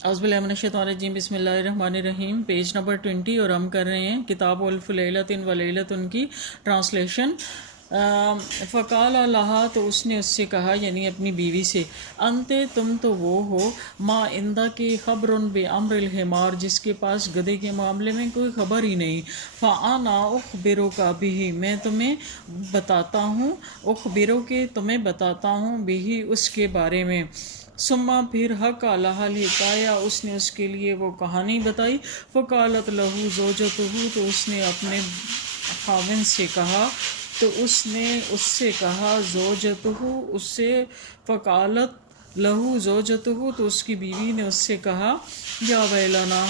اعوذ باللہ من الشیطان الرجیم، بسم اللہ الرحمن الرحیم۔ پیج نمبر 20 اور ہم کر رہے ہیں کتاب الف لیلۃ و لیلۃ کی ٹرانسلیشن۔ فقال لہا، تو اس نے اس سے کہا، یعنی اپنی بیوی سے، انتے تم تو وہ ہو، ما عندہ کی خبر بامر الحمار، جس کے پاس گدھے کے معاملے میں کوئی خبر ہی نہیں۔ فانا اخبرک بھی، میں تمہیں بتاتا ہوں، اخبرک تمہیں بتاتا ہوں، بھی اس کے بارے میں۔ ثم پھر حق اللہ الحکایہ، اس نے اس کے لیے وہ کہانی بتائی۔ فقالت لہو زوجتہ، تو اس نے اپنے خاوند سے کہا، تو اس نے اس سے کہا، زوجتہ اس سے، فقالت لہو زوجتہ، تو اس کی بیوی نے اس سے کہا، یا ویلنا،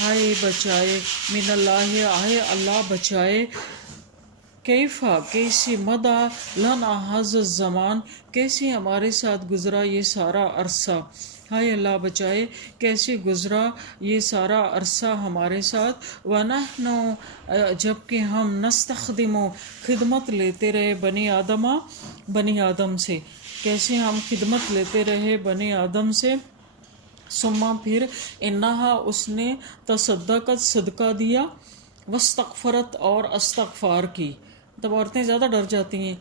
ہائے بچائے، من اللہ، آئے اللہ بچائے، کیفا کیسے، مدا لنا حاذا الزمان، کیسے ہمارے ساتھ گزرا یہ سارا عرصہ، ہائے اللہ بچائے کیسے گزرا یہ سارا عرصہ ہمارے ساتھ۔ وَنَحْنُ، جبکہ ہم، نستخدم، خدمت لیتے رہے، بنی آدم سے، کیسے ہم خدمت لیتے رہے بنی آدم سے۔ ثم پھر، انہا اس نے، تصدقت صدقہ دیا، واستغفرت اور استغفار کی، تب عورتیں زیادہ ڈر جاتی ہیں۔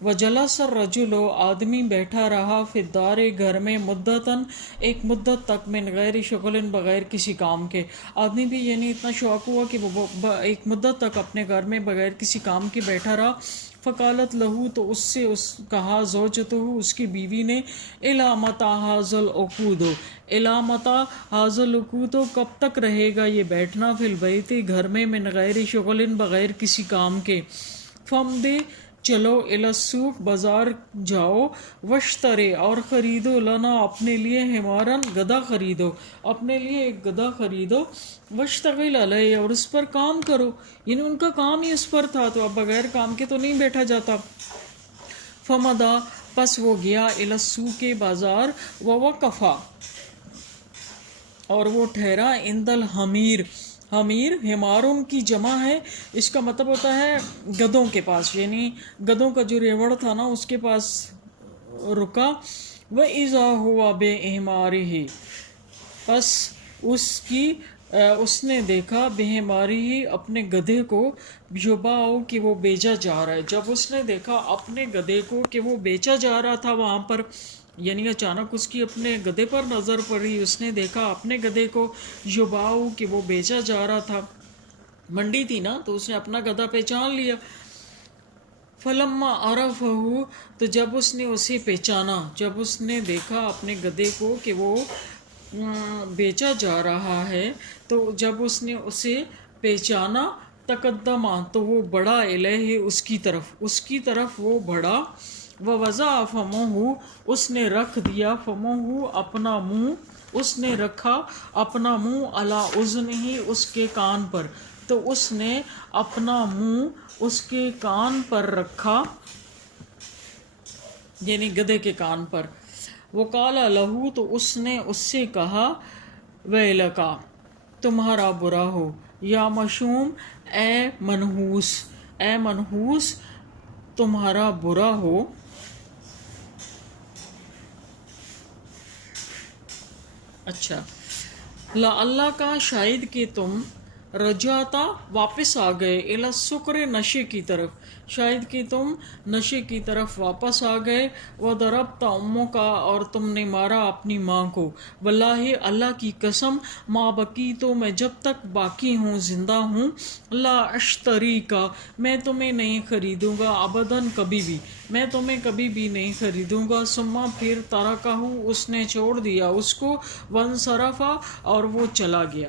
وجلس الرجل، آدمی بیٹھا رہا، فی الدار، گھر میں، مدتاً، ایک مدت تک، من غیر شغل، بغیر کسی کام کے۔ آدمی بھی یعنی اتنا شوق ہوا کہ وہ ایک مدت تک اپنے گھر میں بغیر کسی کام کے بیٹھا رہا۔ فقالت لہو، تو اس سے کہا، زوجتہ اس کی بیوی نے، الی متی ھذا العقود، الی متی ھذا العقود، کب تک رہے گا یہ بیٹھنا، فی البیت، گھر میں، من غیر شغل، بغیر کسی کام کے۔ فامضی، چلو، الی السوق، بازار جاؤ، واشتری، اور خریدو، لنا، اپنے لیے، حمارن، گدھا خریدو، اپنے لیے ایک گدھا خریدو، واشتغل علیہ، اور اس پر کام کرو، یعنی ان کا کام ہی اس پر تھا، تو اب بغیر کام کے تو نہیں بیٹھا جاتا۔ فمدا، پس وہ گیا، الی السوق، بازار، ووقفا، اور وہ ٹھہرا، عند الحمیر، حمیر حماروں کی جمع ہے، اس کا مطلب ہوتا ہے گدھوں کے پاس، یعنی گدھوں کا جو ریوڑ تھا نا اس کے پاس رکا۔ وَإِذَا هُوَ بِحِمَارِهِ، پس اس نے دیکھا، بِحِمَارِهِ، اپنے گدھے کو، یُبَاعُ، کہ وہ بیچا جا رہا ہے۔ جب اس نے دیکھا اپنے گدھے کو کہ وہ بیچا جا رہا تھا وہاں پر، یعنی اچانک اس کی اپنے گدھے پر نظر پڑی، اس نے دیکھا اپنے گدھے کو، یُبَاعُ، کہ وہ بیچا جا رہا تھا، منڈی تھی نا تو اس نے اپنا گدھا پہچان لیا۔ فلما عرفہ، تو جب اس نے اسے پہچانا، جب اس نے دیکھا اپنے گدھے کو کہ وہ بیچا جا رہا ہے، تو جب اس نے اسے پہچانا، تقدمہ، تو وہ بڑھا، الیہ، اس کی طرف وہ بڑھا۔ ووضع فمہ، اس نے رکھ دیا، فمہ، اپنا منہ، اس نے رکھا اپنا منہ، علی اذنہ، اس کے کان پر، تو اس نے اپنا منہ اس کے کان پر رکھا، یعنی گدھے کے کان پر۔ وقال لہو، تو اس نے اس سے کہا، ویلکا، تمہارا برا ہو، یا مشوم، اے منحوس، تمہارا برا ہو۔ اچھا، اللہ کا، شاید کہ تم، رجعتا، واپس آ گئے، الی السکر، نشے کی طرف، شاید کہ تم نشے کی طرف واپس آ گئے۔ وضربت امک، اور تم نے مارا اپنی ماں کو۔ واللہ، اللہ کی قسم، ما بقیت، میں جب تک باقی ہوں، زندہ ہوں، لا اشتریک، میں تمہیں نہیں خریدوں گا، ابداً، کبھی بھی، میں تمہیں کبھی بھی نہیں خریدوں گا۔ ثم پھر، ترکہ، اس نے چھوڑ دیا اس کو، وانصرف، اور وہ چلا گیا،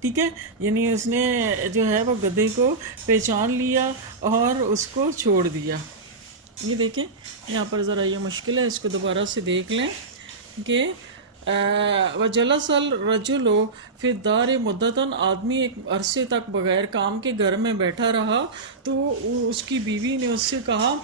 ٹھیک ہے، یعنی اس نے جو ہے وہ گدھے کو پہچان لیا اور اس کو چھوڑ دیا۔ یہ دیکھیں یہاں پر ذرا یہ مشکل ہے، اس کو دوبارہ سے دیکھ لیں کہ وجلس الرجل فی الدار مدتاً، آدمی ایک عرصے تک بغیر کام کے گھر میں بیٹھا رہا، تو اس کی بیوی نے اس سے کہا،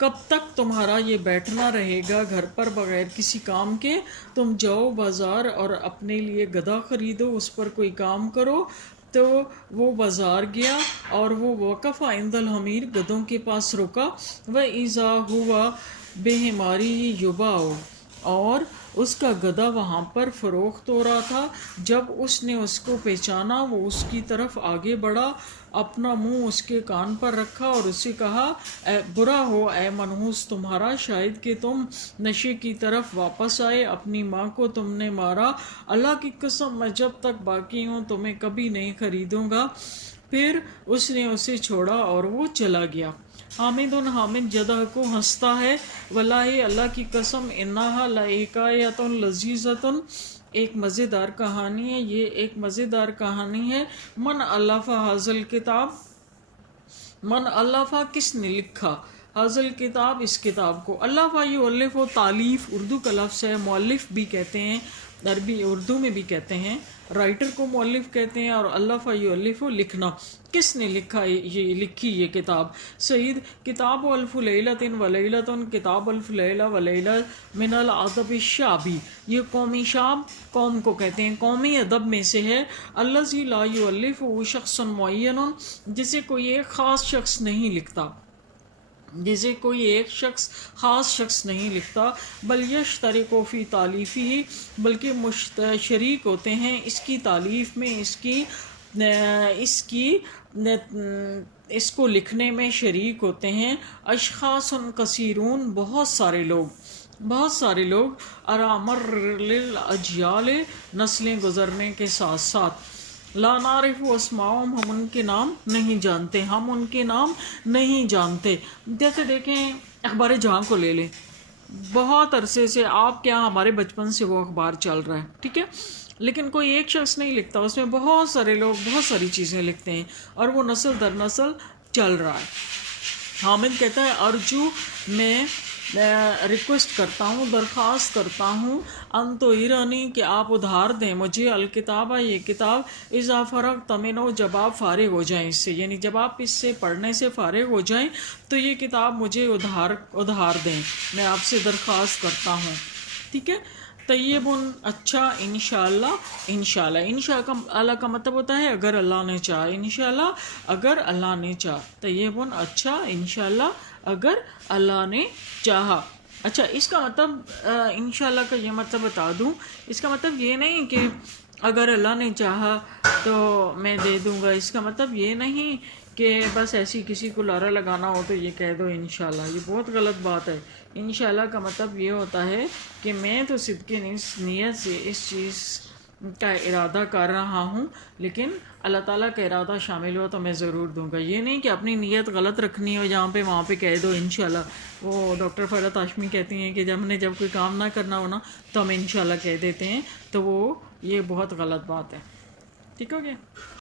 کب تک تمہارا یہ بیٹھنا رہے گا گھر پر بغیر کسی کام کے؟ تم جاؤ بازار اور اپنے لیے گدھا خریدو، اس پر کوئی کام کرو، تو وہ بازار گیا اور وہ وقف عند الحمیر گدوں کے پاس رکا، وَإِذَا هُوَ بِحِمَارِهِ يُبَاعُ اور اس کا گدھا وہاں پر فروخت ہو رہا تھا۔ جب اس نے اس کو پہچانا وہ اس کی طرف آگے بڑھا، اپنا منہ اس کے کان پر رکھا اور اسے کہا اے برا ہو اے منحوس تمہارا، شاید کہ تم نشے کی طرف واپس آئے، اپنی ماں کو تم نے مارا، اللہ کی قسم میں جب تک باقی ہوں تمہیں کبھی نہیں خریدوں گا۔ پھر اس نے اسے چھوڑا اور وہ چلا گیا۔ حامد حامد جدہ کو ہنستا ہے، واللہ اللہ کی قسم انہا لحکایۃ لذیذۃ ایک مزیدار کہانی ہے، یہ ایک مزیدار کہانی ہے۔ من الف حاضل کتاب، من الف کس نے لکھا، حاضل کتاب اس کتاب کو، الف یؤلف و تالیف اردو کا لفظ ہے، مؤلف بھی کہتے ہیں، عربی اردو میں بھی کہتے ہیں، رائٹر کو مؤلف کہتے ہیں، اور الف یؤلف لکھنا۔ کس نے لکھا یہ لکھی یہ کتاب؟ سعید کتاب الف لیلۃ و لیلۃ، کتاب الف لیلہ و لیلہ من الادب الشعبی، یہ قومی شعب قوم کو کہتے ہیں، قومی ادب میں سے ہے، الذی لا یؤلف شخص معین جسے کوئی ایک خاص شخص نہیں لکھتا، جسے کوئی ایک خاص شخص نہیں لکھتا، بل یشترک فی تالیفہ بلکہ شریک ہوتے ہیں اس کی تالیف میں، اس کو لکھنے میں شریک ہوتے ہیں، اشخاص کثیرون بہت سارے لوگ، ارامر للاجیال نسلیں گزرنے کے ساتھ ساتھ، لا نعرف اسماءہم ہم ان کے نام نہیں جانتے، جیسے دیکھیں اخبار جہاں کو لے لیں، بہت عرصے سے آپ کیا ہمارے بچپن سے وہ اخبار چل رہا ہے، ٹھیک ہے، لیکن کوئی ایک شخص نہیں لکھتا، اس میں بہت سارے لوگ بہت ساری چیزیں لکھتے ہیں اور وہ نسل در نسل چل رہا ہے۔ حامد کہتا ہے ارجو میں ریکویسٹ کرتا ہوں، درخواست کرتا ہوں، انتو ایرانی کہ آپ ادھار دیں مجھے، الکتابہ یہ کتاب، اذا فرغت منہ جب آپ فارغ ہو جائیں اس سے، یعنی جب آپ اس سے پڑھنے سے فارغ ہو جائیں تو یہ کتاب مجھے ادھار دیں، میں آپ سے درخواست کرتا ہوں، ٹھیک ہے۔ طیب اچھا انشاءاللہ، انشاءاللہ کا مطلب ہوتا ہے اگر اللہ نے چاہا، انشاءاللہ اگر اللہ نے چاہا، طیب اچھا انشاءاللہ اگر اللہ نے چاہا۔ اچھا اس کا مطلب انشاءاللہ کا یہ مطلب بتا دوں، اس کا مطلب یہ نہیں کہ اگر اللہ نے چاہا تو میں دے دوں گا، اس کا مطلب یہ نہیں کہ بس ایسی کسی کو لارا لگانا ہو تو یہ کہہ دو انشاءاللہ، یہ بہت غلط بات ہے۔ انشاءاللہ کا مطلب یہ ہوتا ہے کہ میں تو صدق نیت سے اس چیز کا ارادہ کر رہا ہوں، لیکن اللہ تعالیٰ کا ارادہ شامل ہو تو میں ضرور دوں گا، یہ نہیں کہ اپنی نیت غلط رکھنی ہو جہاں پہ وہاں پہ کہہ دو انشاءاللہ۔ وہ ڈاکٹر فرحت ہاشمی کہتی ہیں کہ جب کوئی کام نہ کرنا ہو نا تو ہم انشاءاللہ کہہ دیتے ہیں، تو وہ یہ بہت غلط بات ہے، ٹھیک ہو گیا۔